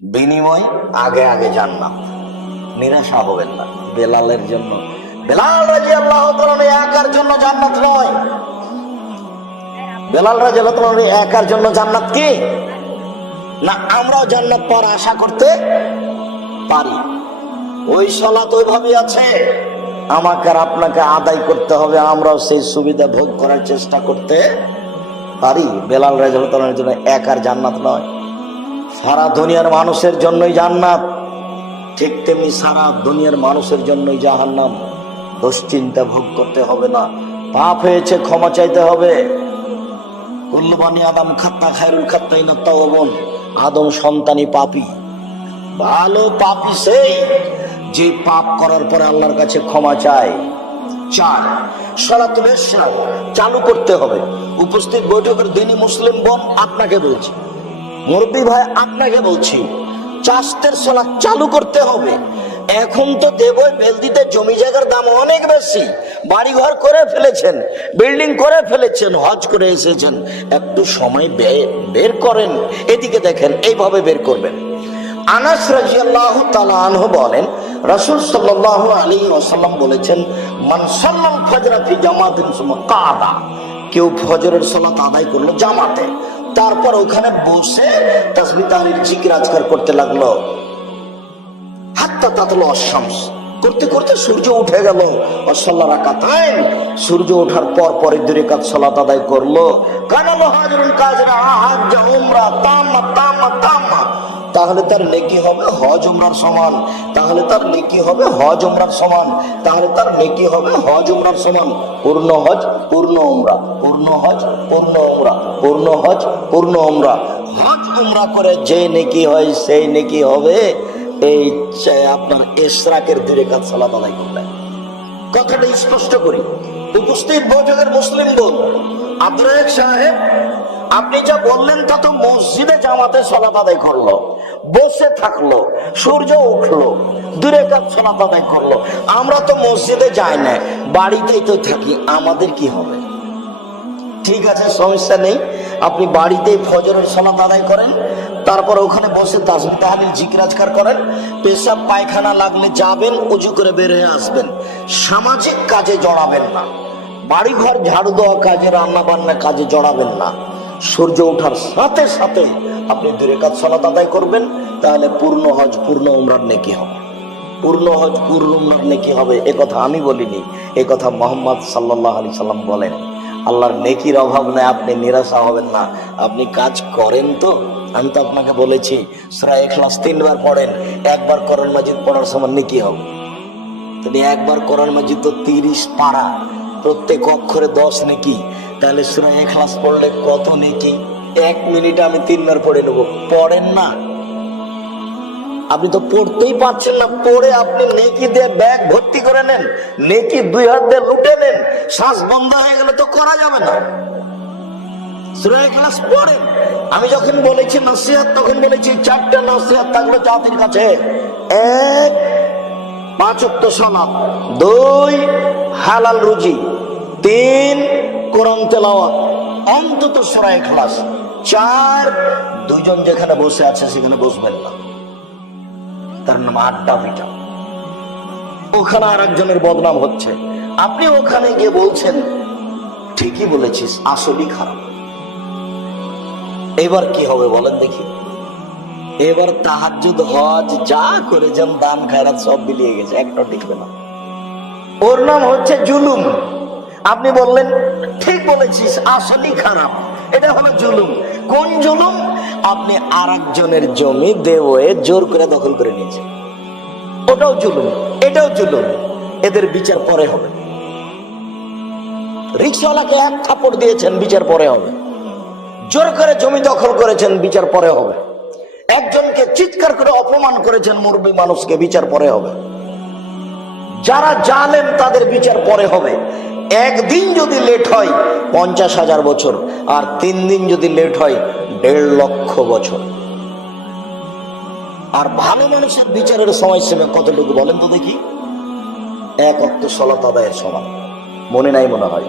বিনিময় আগে আগে জান্নাত। নিরাশা হবেন না। বেলালের জন্য, বেলাল রাদিয়াল্লাহু তাআলা একার জন্য জান্নাত নয়। বেলাল রাদিয়াল্লাহু তাআলা একার জন্য জান্নাত কি না, আমরাও জান্নাত পাওয়ার আশা করতে পারি। ওই সালাত ওইভাবে আছে, আমাকে আর আপনাকে আদায় করতে হবে, আমরাও সেই সুবিধা ভোগ করার চেষ্টা করতে পারি। বেলাল রাদিয়াল্লাহু তাআলার জন্য একার জান্নাত নয়, সারা দুনিয়ার মানুষের জন্যই জান্নাত। ঠিক তেমনি সারা দুনিয়ার মানুষের জন্যই জাহান্নাম। দুশ্চিন্তা ভোগ করতে হবে না। পাপ হয়েছে ক্ষমা চাইতে হবে। কুল্লু বানি আদম খাত্তা খায়রুল খাত্তাইনা তাওয়াবুন। আদম সন্তানই পাপী। ভালো পাপী সেই যে পাপ করার পরে আল্লাহর কাছে ক্ষমা চায়। 4, সালাতুল ইশা চালু করতে হবে। উপস্থিত বৈঠকের দিনী মুসলিম বোন, আপনাকে বলছি, মুরব্বী ভাই আপনাকে বলছি, চাষতের সালাত চালু করতে হবে। এখন তো দেবই বেলদিতে জমি জায়গার দাম অনেক বেশি, বাড়িঘর করে ফেলেছেন, বিল্ডিং করে ফেলেছেন, হজ করে এসেছেন, একটু সময় বের করেন, এদিকে দেখেন, এইভাবে বের করবেন। আনাস রাদিয়াল্লাহু তাআলা আনহু বলেন, রাসূল সাল্লাল্লাহু আলাইহি ওয়াসাল্লাম বলেছেন, মান সাল্লাল ফজরা ফি জামাতিন সুম্মা কাদা, কেউ ফজরের সালাত আদায় করলো জামাতে, তারপর ওখানে বসে তাসবিহ তাহলিল জিকির আজকার করতে লাগলো, হাত্তা তাতলু আশ-শামস, করতে করতে সূর্য উঠে গেল। ওয়াসাল্লা রাকাতাইন, সূর্য ওঠার পর পরে 2 রাকাত সালাত আদায় করলো। কানা মুহাজিরুন কাজরা হাজ্জা উমরা তাম্মা তাম্মা তাম্মা, তাহলে তার নেকি হবে হজ উমরার সমান, তাহলে তার নেকি হবে হজ উমরার সমান, তাহলে তার নেকি হবে হজ উমরার সমান। পূর্ণ হজ পূর্ণ উমরা, পূর্ণ হজ পূর্ণ উমরা, পূর্ণ হজ পূর্ণ উমরা। হজ উমরা করে যে নেকি হয় সেই নেকি হবে এই আপনার ইশরাকের 2 রাকাত সালাত আদায় করলে। কথাটা স্পষ্ট করি। উপস্থিত বৈঠকের মুসলিম বোন, আব্দুর রাজ্জাক সাহেব, আপনি যা বললেন তা তো মসজিদে জামাতে সালাত আদায় করলো, বসে থাকলো, সূর্য উঠলো, 2 রাকাত সালাত আদায় করলো। আমরা তো মসজিদে যাই না, বাড়িতেই তো থাকি, আমাদের কি হবে? ঠিক আছে, সমস্যা নেই, আপনি বাড়িতেই ফজরের সালাত আদায় করেন, তারপর ওখানে বসে তাসবিহ তাহলিল জিকির আজকার করেন, পেশাব পায়খানা লাগলে যাবেন, ওযু করে বের হয়ে আসবেন। সামাজিক কাজে জড়াবেন না, বাড়িঘর ঝাড়ু দেওয়া কাজে, রান্না বান্না কাজে জড়াবেন না। সূর্য ওঠার সাথে সাথে আপনি 2 রাকাত সালাত আদায় করবেন, তাহলে পূর্ণ হজ পূর্ণ উমরার নেকি হবে। পূর্ণ হজ পূর্ণ উমরার নেকি হবে, এ কথা আমি বলিনি, এ কথা মুহাম্মদ সাল্লাল্লাহু আলাইহি সাল্লাম বলেন। আল্লাহর নেকির অভাব নাই, আপনি নিরাশা হবেন না। আপনি কাজ করেন তো, আমি তো আপনাকে বলেছি সূরা ইখলাস 3 বার পড়েন, একবার কোরআন মাজিদ পড়ার সময় নেকি হবে। তুমি একবার কোরআন মাজিদ তো 30 পারা, প্রত্যেক অক্ষরে 10 নেকি, তাহলে সূরা ইখলাস পড়লে কত নেকি? 1 মিনিটে আমি 3 বার পড়ে নেব। পড়েন না, আপনি তো পড়তেই পারছেন না, পড়ে আপনি নেকি দিয়ে ব্যাগ ভর্তি করে নেন, নেকি 2 হাত দিয়ে লুটে নেন, শ্বাস বন্ধ হয়ে গেলে তো করা যাবে না। সূরা ইখলাস পড়েন। আমি যখন বলেছি নসিহত, তখন বলেছি 4টা নসিহত থাকলো জাতির কাছে। 1, 5 ওয়াক্ত সালাত, 2, হালাল রুজি, 3, কোরআন তেলাওয়াত, অন্তত সূরা ইখলাস, 4, 2 জন যেখানে বসে আছে সেখানে বসবেন না, তার নাম আড্ডা পিটা। ওখানে আর একজনের বদনাম হচ্ছে, আপনি ওখানে গিয়ে বলছেন ঠিকই বলেছিস, আসলেই খারাপ। এবার কি হবে বলেন দেখি? এবার তাহাজ্জুদ, হজ যা করেছেন, দান খায়রাত সব বিলিয়ে গেছে, একটা টিকবে না। ওর নাম হচ্ছে জুলুম। আপনি বললেন ঠিক বলেছিস, আসলেই খারাপ, এটা হলো জুলুম। কোন জুলুম? আপনি আর একজনের জমি দেওয়ে জোর করে দখল করে নিয়েছেন, ওটাও জুলুম, এটাও জুলুম। এদের বিচার পরে হবে। রিকশাওয়ালাকে 1 থাপ্পড় দিয়েছেন, বিচার পরে হবে। জোর করে জমি দখল করেছেন, বিচার পরে হবে। একজনকে চিৎকার করে অপমান করেছেন, মুরব্বী মানুষকে, বিচার পরে হবে। যারা জালেম তাদের বিচার পরে হবে। 1 দিন যদি লেট হয় 50,000 বছর, আর 3 দিন যদি লেট হয় 1.5 লক্ষ বছর। আর ভালো মানুষের বিচারের সময়সীমা কতটুকু বলেন তো দেখি? 1 ওয়াক্ত সালাত আদায়ের সমান। মনে নাই মনে হয়?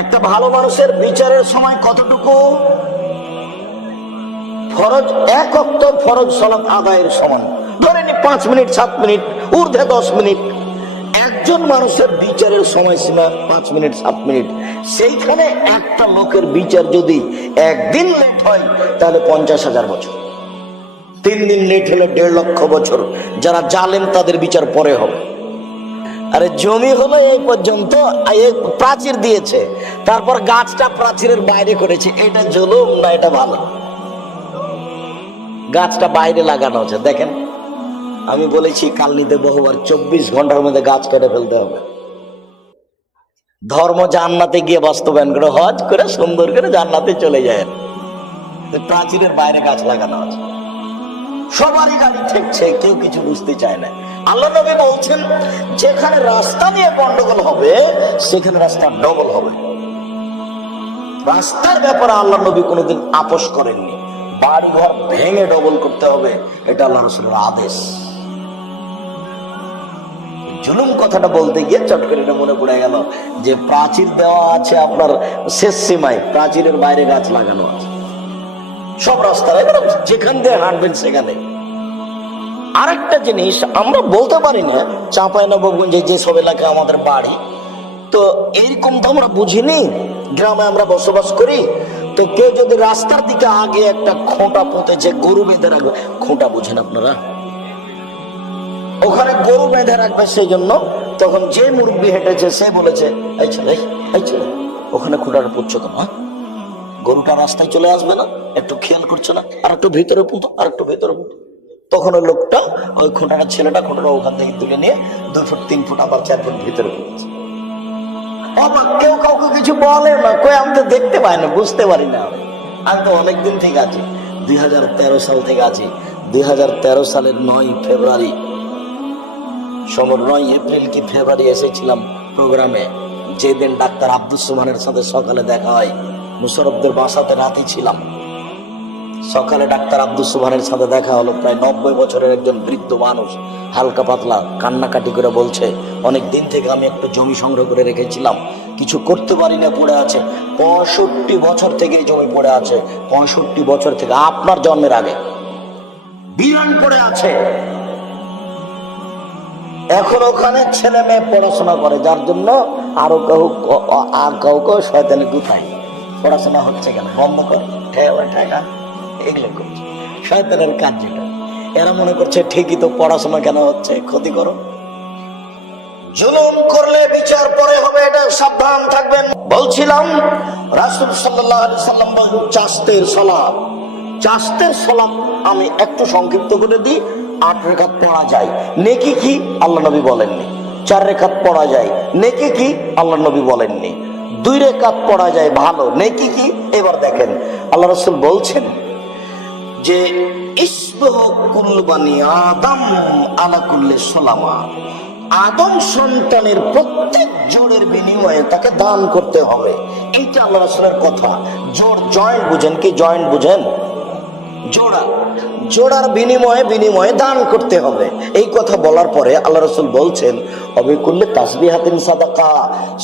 একটা ভালো মানুষের বিচারের সময় কতটুকু? ফরজ এক ওয়াক্ত ফরজ সালাত আদায়ের সমান, ধরে নি 5 মিনিট 7 মিনিট ঊর্ধ্বে 10 মিনিট, একজন মানুষের বিচারের সময়সীমা 5 মিনিট 7 মিনিট, সেইখানে একটা লোকের বিচার যদি একদিন লেট হয় তাহলে 50,000 বছর, 3 দিন লেট হলে 1.5 লক্ষ বছর। যারা জালেম তাদের বিচার পরে হবে। আরে জমি হলো এই পর্যন্ত, প্রাচীর দিয়েছে, তারপর গাছটা প্রাচীরের বাইরে করেছে, এটা জুলুম না এটা ভালো? গাছটা বাইরে লাগানো হচ্ছে, দেখেন আমি বলেছি কালনিতে বহুবার 24 ঘন্টার মধ্যে গাছ কেটে ফেলতে হবে। ধর্ম জান্নাতে গিয়ে বাস্তবায়ন করে, হজ করে সুন্দর করে জান্নাতে চলে যায়। প্রাচীরের বাইরে গাছ লাগানো আছে, সবারই গাড়ি ঠেকছে, কেউ কিছু বুঝতে চায় না। আল্লাহ নবী বলছেন যেখানে রাস্তা নিয়ে গন্ডগোল হবে সেখানে রাস্তা ডবল হবে। রাস্তার ব্যাপারে আল্লাহ নবী কোনোদিন আপোষ করেননি, বাড়ি ঘর ভেঙে ডবল করতে হবে, এটা আল্লাহ রাসূলের আদেশ। জুলুম কথাটা বলতে গিয়ে চট করে এটা মনে পড়ে গেল যে প্রাচীর দেওয়া আছে আপনার শেষ সীমায়, প্রাচীরের বাইরে গাছ লাগানো আছে সব রাস্তায়, যেখান দিয়ে হাঁটবেন সেখানে। আরেকটা জিনিস আমরা বলতে পারি না, চাঁপাইনবাবগঞ্জে যেসব এলাকা আমাদের বাড়ি, তো এইরকম তো আমরা বুঝিনি, গ্রামে আমরা বসবাস করি, তো কেউ যদি রাস্তার দিকে আগে একটা খোঁটা পুঁতেছে গরু বেঁধে রাখবে, খোঁটা বুঝেন আপনারা, ওখানে গরু বেঁধে রাখবে সেই জন্য, তখন যে মুরব্বী হেঁটেছে সে বলেছে এই ছেলে ওখানে খোঁটাটা পুঁতছো কেন, গরুটা রাস্তায় চলে আসবে না, একটু খেয়াল করছো না, আর একটু ভেতরে পুঁতো, আর একটু ভেতরে পুঁতো। তখন ওই লোকটা ওই খোঁটাটা ছেলেটা খোঁটাটা ওখান থেকে তুলে নিয়ে 2 ফুট 3 ফুট আবার 4 ফুট ভিতরে পুঁতেছে। অবাক, কেউ কাউকে কিছু বলে না, কই আমি তো দেখতে পাই না, বুঝতে পারি না। আমি তো অনেকদিন থেকে আছি, 2013 সাল থেকে আছি। 2013 সালের 9 ফেব্রুয়ারি, 9 এপ্রিল কি ফেব্রুয়ারি এসেছিলাম প্রোগ্রামে, যেদিন ডাক্তার আব্দুস সুবহানের সাথে সকালে দেখা হয়। মুশারফদের বাসাতে রাতে ছিলাম, সকালে ডাক্তার আব্দুস সুবহানের সাথে দেখা হলো। প্রায় 90 বছরের একজন বৃদ্ধ মানুষ, হালকা পাতলা কান্নাকাটি করে বলছে অনেক দিন থেকে আমি একটু জমি সংগ্রহ করে রেখেছিলাম, কিছু করতে পারি না, পড়ে আছে। 65 বছর থেকে জমি পড়ে আছে, 65 বছর থেকে, আপনার জন্মের আগে বিরান পড়ে আছে। এখন ওখানে ছেলে মেয়ে পড়াশোনা করে, যার জন্য আরো কাউকে শয়তানি গুথায়, পড়াশোনা হচ্ছে কেন, বন্ধ কর, ঠেকা, এগুলো করছে শয়তানের কাজ। যেটা এরা মনে করছে ঠিকই তো, পড়াশোনা কেন হচ্ছে, ক্ষতি করো। জুলুম করলে বিচার পরে হবে, এটা সাবধান থাকবেন। বলছিলাম রাসূল সাল্লাল্লাহু আলাইহি সাল্লাম বলেন চাস্তের সালাত আমি একটু সংক্ষিপ্ত করে দিই। 8 রাকাত পড়া যায়, নেকি কি আল্লাহ নবী বলেননি। 4 রাকাত পড়া যায়, নেকি কি আল্লাহ নবী বলেননি। 2 রাকাত পড়া যায়, ভালো, নেকি কি? এবার দেখেন আল্লাহ রাসূল বলছেন যে ইসবাহু কুল্লু বানি আদম আলা কুল্লি সুলামা, আদম সন্তানের প্রত্যেক জোড়ের বিনিময়ে তাকে দান করতে হবে। এইটা আল্লাহ রাসূলের কথা। জোড় জয়েন্ট বুঝেন কি? জয়েন্ট বুঝেন? জোড়ার বিনিময়ে দান করতে হবে। এই কথা বলার পরে আল্লাহ রাসূল বলছেন অবিকুল্লে তাসবিহাতিন সাদাকা,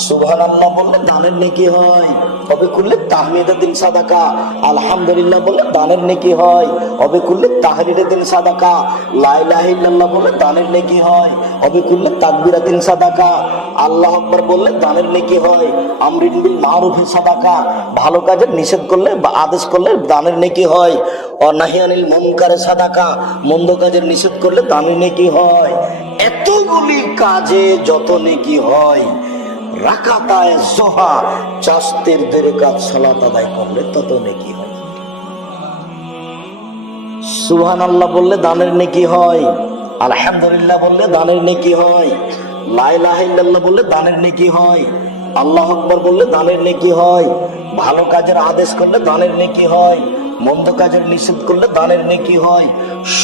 সুবহানাল্লাহ বললে দানের নেকি হয়। অবিকুল্লে তাহমিদাতিন সাদাকা, আলহামদুলিল্লাহ বললে দানের নেকি হয়। অবিকুল্লে তাহলিলাতিন সাদাকা, লা ইলাহা ইল্লাল্লাহ বললে দানের নেকি হয়। অবিকুল্লে তাকবীরাতিন সাদাকা, আল্লাহু আকবার বললে দানের নেকি হয়। আমরিন বিল মারুফি সাদাকা, ভালো কাজের নিষেধ করলে বা আদেশ করলে দানের নেকি হয়। নাহিয়ানিল মুনকারে সাদাকা, মন্দ কাজের নিষেধ করলে দানের নেকি হয়। এতগুলি কাজে যত নেকি হয়, রাকাতায়ে যোহা, চাস্তের 2 রাকাত সালাত আদায় করলে তত নেকি হয়। সুবহানাল্লাহ বললে দানের নেকি হয়, আলহামদুলিল্লাহ বললে দানের নেকি হয়, লা ইলাহা ইল্লাল্লাহ বললে দানের নেকি হয়, আল্লাহু আকবার বললে দানের নেকি হয়, ভালো কাজের আদেশ করলে দানের নেকি হয়, মন্দ কাজের নিষেধ করলে দানের নেকি হয়।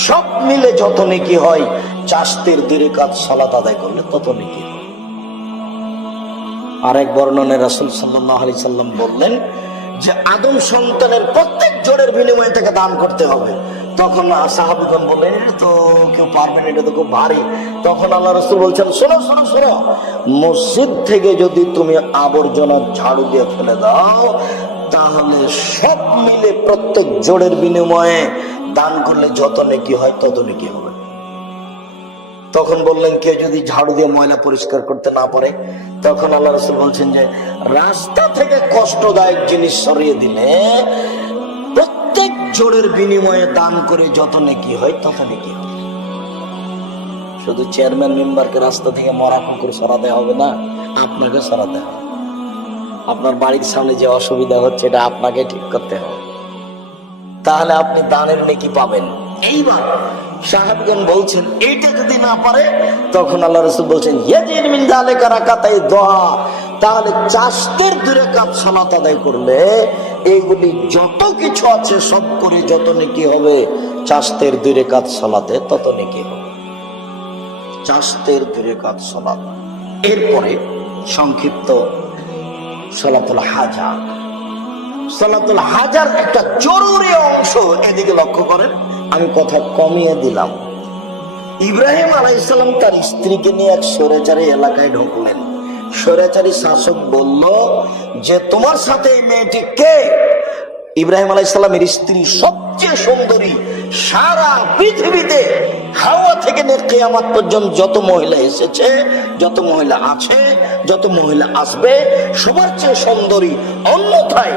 সব মিলে যত নেকি হয়, চাস্তের 2 রাকাত সালাত আদায় করলে তত নেকি হয়। আরেক বর্ণনায় রাসূল সাল্লাল্লাহু আলাইহি সাল্লাম বললেন যে আদম সন্তানের প্রত্যেক জোড়ের বিনিময়ে তাকে দান করতে হবে। তখন সাহাবীগণ বললেন এটা তো কেউ পারবে না, এটা তো খুব ভারী। তখন আল্লাহ রাসূল বলছেন শোনো, মসজিদ থেকে যদি তুমি আবর্জনা ঝাড়ু দিয়ে ফেলে দাও, তাহলে সব মিলে প্রত্যেক জোড়ের বিনিময়ে দান করলে যত নেকি হয় তত নেকি হবে। তখন বললেন, কেউ যদি ঝাড়ু দিয়ে ময়লা পরিষ্কার করতে না পারে, তখন আল্লাহ রাসূল বলছেন যে রাস্তা থেকে কষ্টদায়ক জিনিস সরিয়ে দিলে প্রত্যেক জোড়ের বিনিময়ে দান করে যত নেকি হয় তত নেকি হবে। শুধু চেয়ারম্যান মেম্বারকে রাস্তা থেকে মরা কুকুর সরাতে হবে না, আপনাকে সরাতে হবে। আপনার বাড়ির সামনে যে অসুবিধা হচ্ছে এটা আপনাকে ঠিক করতে হবে, তাহলে আপনি দানের নেকি পাবেন। এইবার সাহাবীগণ বলছেন এইটা যদি না পারে, তখন আল্লাহ রাসূল বলছেন ইয়াজিদ মিন যালিকা রাকাতাই দুহা, তাহলে চাষতের 2 রাকাত সালাত আদায় করলে এইগুলি যত কিছু আছে সব করে যত নেকি হবে, চাষতের 2 রাকাত সালাতে তত নেকি হবে। চাষতের 2 রাকাত সালাত। এরপরে সংক্ষিপ্ত সালাতুল হাজা। সালাতুল হাজার একটা জরুরি অংশ, এদিকে লক্ষ্য করেন, আমি কথা কমিয়ে দিলাম। ইব্রাহিম আলাইহিস সালাম তার স্ত্রীকে নিয়ে এক স্বৈরাচারী এলাকায় ঢুকলেন। স্বৈরাচারী শাসক বলল যে তোমার সাথে এই মেয়েটি কে? ইব্রাহিম আলাইহিস সালামের স্ত্রী সবচেয়ে সুন্দরী, সারা পৃথিবীতে হাওয়া থেকে নিয়ে কিয়ামত পর্যন্ত যত মহিলা এসেছে, যত মহিলা আছে, যত মহিলা আসবে, সবার চেয়ে সুন্দরী। অন্যথায়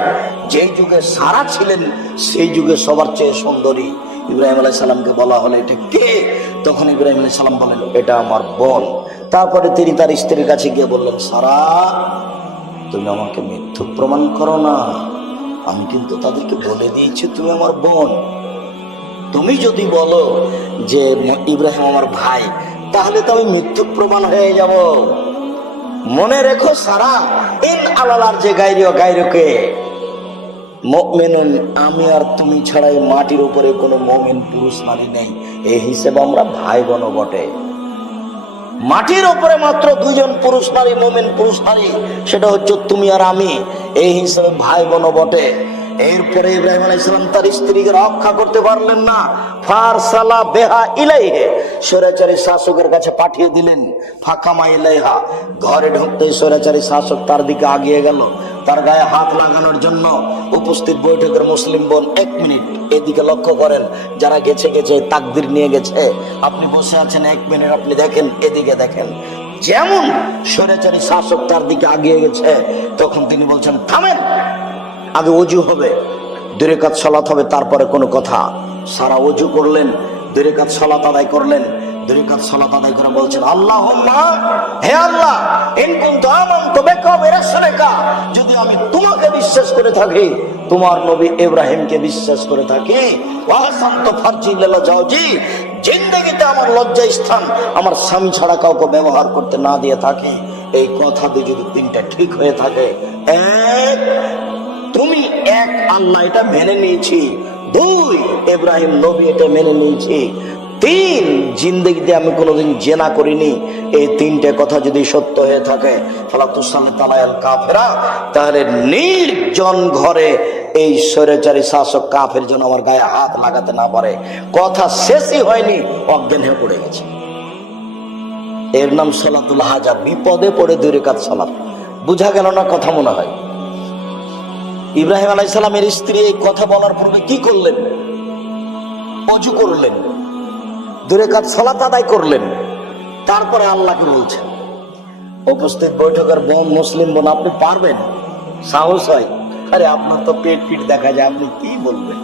যেই যুগে সারা ছিলেন সেই যুগে সবার চেয়ে সুন্দরী। ইব্রাহিম আলাইহিস সালামকে বলা হলো এটা কে? তখন ইব্রাহিম আলাইহিস সালাম বলেন এটা আমার বোন। তারপরে তিনি তার স্ত্রীর কাছে গিয়ে বললেন, সারা তুমি আমাকে মিথ্যুক প্রমাণ করো না, আমি কিন্তু তাদেরকে বলে দিয়েছি তুমি আমার বোন। তুমি যদি বলো যে ইব্রাহিম আমার ভাই, তাহলে তো আমি মিথ্যুক প্রমাণ হয়ে যাব। মনে রেখো সারা, ইন আলালার যে গায়রিও গায়রুকে মুমিনুন, আমি আর তুমি ছাড়াই মাটির উপরে কোনো মুমিন পুরুষ নারী নেই, এই হিসেবে আমরা ভাই বোন বটে। মাটির উপরে মাত্র 2 জন পুরুষ নারী, মুমিন পুরুষ নারী, সেটা হচ্ছে তুমি আর আমি, এই হিসেবে ভাই বোন বটে। এরপরে ইব্রাহিম আলাইহিস সালাম তার স্ত্রীকে রক্ষা করতে পারলেন না, ফারসালা বিহা ইলাইহি, স্বৈরাচারী শাসকের কাছে পাঠিয়ে দিলেন। ফাকামা ইলাইহা, ঘরে ঢুকতে স্বৈরাচারী শাসক তার দিকে আগিয়ে গেল তার গায়ে হাত লাগানোর জন্য। উপস্থিত বৈঠকের মুসলিম বোন 1 মিনিট এদিকে লক্ষ্য করেন, যারা গেছে গেছে তাকদীর নিয়ে গেছে, আপনি বসে আছেন 1 মিনিট আপনি দেখেন, এদিকে দেখেন। যেমন স্বৈরাচারী শাসক তার দিকে আগিয়ে গেছে, তখন তিনি বলছেন থামেন, আগে ওযু হবে, 2 রাকাত সালাত হবে, তারপরে কোনো কথা। সারা ওযু করলেন, 2 রাকাত সালাত আদায় করলেন। 2 রাকাত সালাত আদায় করে বলছেন আল্লাহুম্মা, হে আল্লাহ, ইন কুনতু আমানতু বিকা ওয়া রাসূলিকা, যদি আমি তোমাকে বিশ্বাস করে থাকি, তোমার নবী ইব্রাহিমকে বিশ্বাস করে থাকি, ওয়া হাসানতু ফারজি লিল্লাহ জাওজি, জিন্দেগিতে আমার লজ্জা স্থান আমার স্বামী ছাড়া কাউকে ব্যবহার করতে না দিয়ে থাকি, এই কথা দিয়ে যদি 3টা ঠিক হয়ে থাকে, 1 তুমি এক আল্লাহ এটা মেনে নিয়েছি, 2 ইব্রাহিম নবী এটা মেনে নিয়েছি, 3 জিন্দেগিতে আমি কোনোদিন জেনা করিনি, এই 3টে কথা যদি সত্য হয়ে থাকে, ফালা তুসাল্লি তালায়াল কাফেরা, তাহলে নির্জন ঘরে এই স্বৈরাচারী শাসক কাফের জন্য আমার গায়ে হাত লাগাতে না পারে। কথা শেষই হয়নি, অজ্ঞান হয়ে পড়ে গেছে। এর নাম সালাতুল হাজা, বিপদে পড়ে 2 রাকাত সালাত। বুঝা গেল না কথা? মনে হয় ইব্রাহিম আলাইহিস সালামের স্ত্রী এই কথা বলার পূর্বে কি করলেন? ওযু করলেন, 2 রাকাত সালাত আদায় করলেন, তারপরে আল্লাহকে বলছেন। উপস্থিত বৈঠকের বোন, মুসলিম বোন, আপনি পারবেন? সাহস হয়? আরে আপনার তো পেট ফিট দেখা যায়, আপনি কি বলবেন?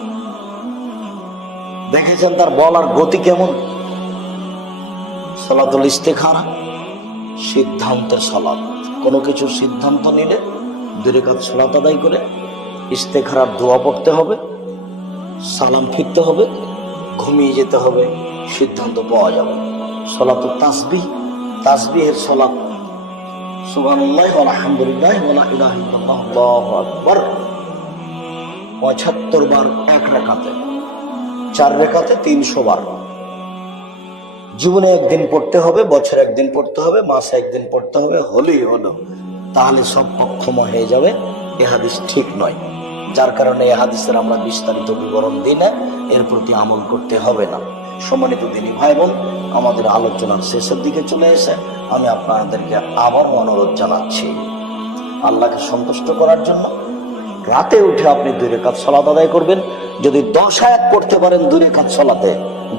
দেখেছেন তার বলার গতি কেমন? সালাতুল ইস্তিখারা, সিদ্ধান্তের সালাত। কোনো কিছু সিদ্ধান্ত নিলে 2 রাকাত সালাত আদায় করে ইস্তেখারার দোয়া পড়তে হবে, সালাম ফিরতে হবে, ঘুমিয়ে যেতে হবে, সিদ্ধান্ত পাওয়া যাবে। সালাতুত তাসবিহ, তাসবিহের সালাত, সুবহানাল্লাহ ওয়া আলহামদুলিল্লাহ ওয়া লা ইলাহা ইল্লাল্লাহ আল্লাহু আকবার, 75 বার 1 রাকাতে, 4 রাকাতে 300 বার। জীবনে একদিন পড়তে হবে, বছরে একদিন পড়তে হবে, মাসে একদিন পড়তে হবে, হলেই হলো, তাহলে সব পক্ষময় হয়ে যাবে। এ হাদিস ঠিক নয়, যার কারণে এ হাদিসের আমরা বিস্তারিত বিবরণ দিই না, এর প্রতি আমল করতে হবে না। সম্মানিত দিনী ভাই বোন, আমাদের আলোচনার শেষের দিকে চলে এসে আমি আপনাদেরকে আবার অনুরোধ জানাচ্ছি, আল্লাহকে সন্তুষ্ট করার জন্য রাতে উঠে আপনি 2 রাকাত সালাত আদায় করবেন। যদি 10 আয়াত পড়তে পারেন 2 রাকাত সালাতে,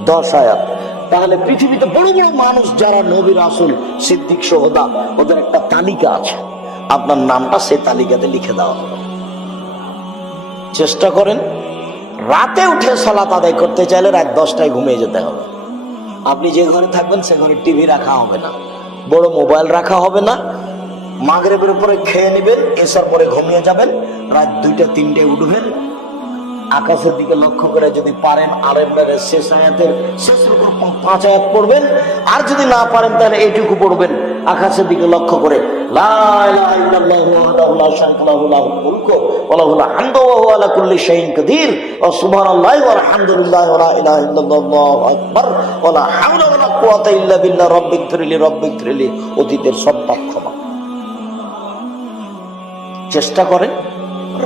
10 আয়াত, তাহলে পৃথিবীতে বড় বড় মানুষ যারা নবী রাসূল সিদ্দিক শুহাদা, ওদের একটা তালিকা আছে, আপনার নামটা সেই তালিকাতে লিখে দেওয়া হবে। চেষ্টা করেন। রাতে উঠে সালাত আদায় করতে চাইলে রাত 10টায় ঘুমিয়ে যেতে হবে। আপনি যে ঘরে থাকবেন সে ঘরে টিভি রাখা হবে না, বড় মোবাইল রাখা হবে না। মাগরিবের পরে খেয়ে নেবেন, এসার পরে ঘুমিয়ে যাবেন, রাত 2টা-3টায় উঠবেন। আকাশের দিকে লক্ষ্য করে যদি পারেন আলেমদের শেষ আয়াতের শেষ রকম 5 আয়াত পড়বেন, আর যদি না পারেন তাহলে এইটুকু পড়বেন আকাশের দিকে লক্ষ্য করে, লা ইলাহা ইল্লাল্লাহু ওয়াহদাহু লা শারীকা লাহু লাহুল মুলকু ওয়া লাহুল হামদু ওয়া হুয়া আলা কুল্লি শাইইন কাদির ওয়া সুবহানাল্লাহি ওয়া আলহামদুলিল্লাহি ওয়া লা ইলাহা ইল্লাল্লাহু আকবার ওয়া লা হাওলা ওয়া লা কুওয়াতা ইল্লা বিল্লাহ রব্বিগফিরলি অতীতের সব পাপ ক্ষমা। চেষ্টা করেন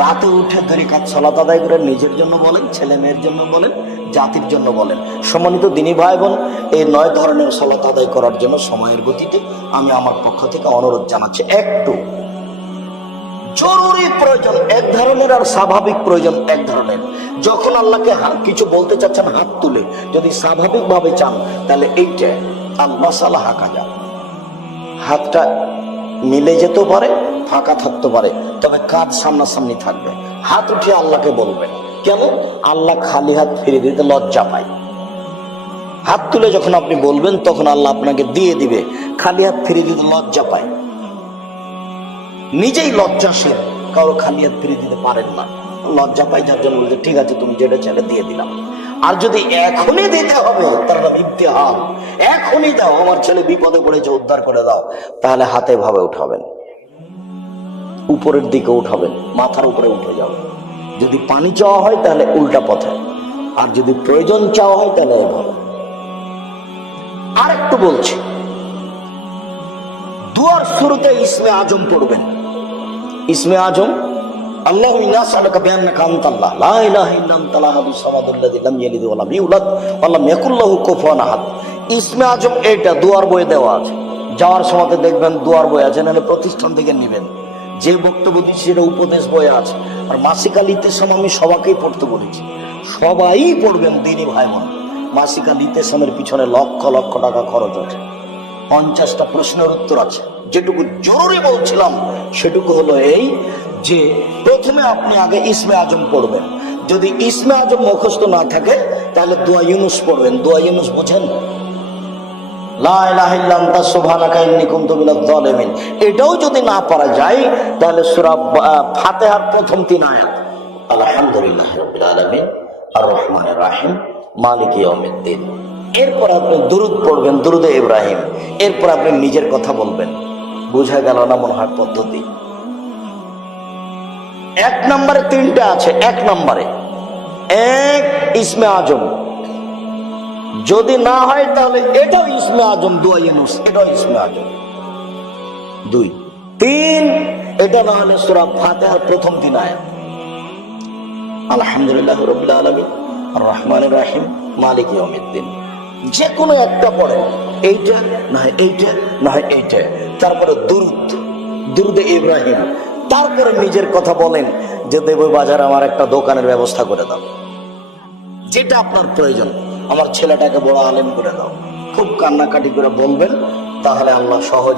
রাতে উঠে 2 রাকাত সালাত আদায় করে, নিজের জন্য বলেন, ছেলে মেয়ের জন্য বলেন, জাতির জন্য বলেন। সম্মানিত দিনী ভাই বোন, এই 9 ধরনের সালাত আদায় করার জন্য সময়ের গতিতে আমি আমার পক্ষ থেকে অনুরোধ জানাচ্ছি। একটু জরুরি প্রয়োজন এক ধরনের, আর স্বাভাবিক প্রয়োজন এক ধরনের। যখন আল্লাহকে কিছু বলতে চাচ্ছেন হাত তুলে, যদি স্বাভাবিক ভাবে চান তাহলে এইটা আল্লাহ সালা হাঁকা যান, হাতটা মিলে যেতে পারে, ফাঁকা থাকতে পারে, তবে কাঁধ সামনাসামনি থাকবে। হাত উঠিয়ে আল্লাহকে বলবেন। কেন? আল্লাহ খালি হাত ফিরে দিতে লজ্জা পায়। হাত তুলে যখন আপনি বলবেন তখন আল্লাহ আপনাকে দিয়ে দিবে, খালি হাত ফিরে দিতে লজ্জা পায়। নিজেই লজ্জাশীল, কারো খালি হাত ফিরে দিতে পারেন না, লজ্জা পায়, যার জন্য বলতে ঠিক আছে তুমি যেটা চাইলে দিয়ে দিলাম। আর যদি এখনই দিতে হবে, তার নাম ইমতিহান, এখনই দাও, আমার ছেলে বিপদে পড়েছে উদ্ধার করে দাও, তাহলে হাতে ভাবে উঠাবেন, উপরের দিকে উঠাবেন, মাথার উপরে উঠে যাবে। যদি পানি চাওয়া হয় তাহলে উল্টা পথে, আর যদি প্রয়োজন চাওয়া হয় তাহলে এভাবে। আর একটু বলছি, দুয়ার শুরুতে ইসমে আজম পড়বেন। ইসমে আজম আল্লাহু ইন্নাসালুকা বিআন্নাকা আনতাল্লাহ লা ইলাহা ইল্লা আনতাল আহাদুস সামাদুল্লাযী লাম ইয়ালিদ ওয়া লাম ইউলাদ ওয়া লাম ইয়াকুল লাহু কুফুয়ান আহাদ। ইসমে আজম এটা দুয়ার বইয়ে দেওয়া আছে, যাওয়ার সময় দেখবেন দুয়ার বই আছে, নাহলে প্রতিষ্ঠান থেকে নেবেন। যে বক্তব্য দিচ্ছি সেটা উপদেশ বইয়ে আছে। আর মাসিক আল ইতিসাম আমি সবাইকেই পড়তে বলেছি, সবাই পড়বেন দিনী ভাই বোন। মাসিক আল ইতিসামের পিছনে লক্ষ লক্ষ টাকা খরচ আছে, 50টা প্রশ্নের উত্তর আছে। যেটুকু জরুরি বলছিলাম সেটুকু হলো এই যে প্রথমে আপনি আগে ইসমে আজম পড়বেন। যদি ইসমে আজম মুখস্থ না থাকে তাহলে দোয়া ইউনুস পড়বেন। দোয়া ইউনুস বোঝেন? লা ইলাহা ইল্লা আনতা সুবহানাকা ইন্নী কুনতু মিনাজ জালিমিন। এটাও যদি না পারা যায় তাহলে সূরা ফাতিহার প্রথম 3 আয়াত, আলহামদুলিল্লাহি রাব্বিল আলামিন আর রহমানির রহিম মালিকি ইয়াউমিদ্দিন। এরপর আপনি দুরূদ পড়বেন, দুরূদে ইব্রাহিম। এরপর আপনি নিজের কথা বলবেন। বোঝা গেল না মনে হয় পদ্ধতি? 1 নম্বরে 3টা আছে। 1 নম্বরে 1 ইসমে আজম, যদি না হয় তাহলে এটাও ইসমে আজম, দোয়া ইউনুস এটাও ইসমে আজম। 2, 3 এটা না হলে সূরা ফাতিহার প্রথম 3 আয়াত, আলহামদুলিল্লাহি রাব্বিল আলামিন আর রহমানির রহিম মালিকি ইয়াউমিদ্দিন। যে কোনো একটা পড়ে, এইটা না হয় এইটা, না হয় এইটা। তারপরে দুরূদ, দুরূদে ইব্রাহিম। তারপরে নিজের কথা বলেন যে দেব বাজার আমার একটা দোকানের ব্যবস্থা করে দাও, যেটা আপনার প্রয়োজন। আমার ছেলেটাকে বড় আলেম করে দাও, খুব কান্নাকাটি করে বলবেন, তাহলে আল্লাহ সহজ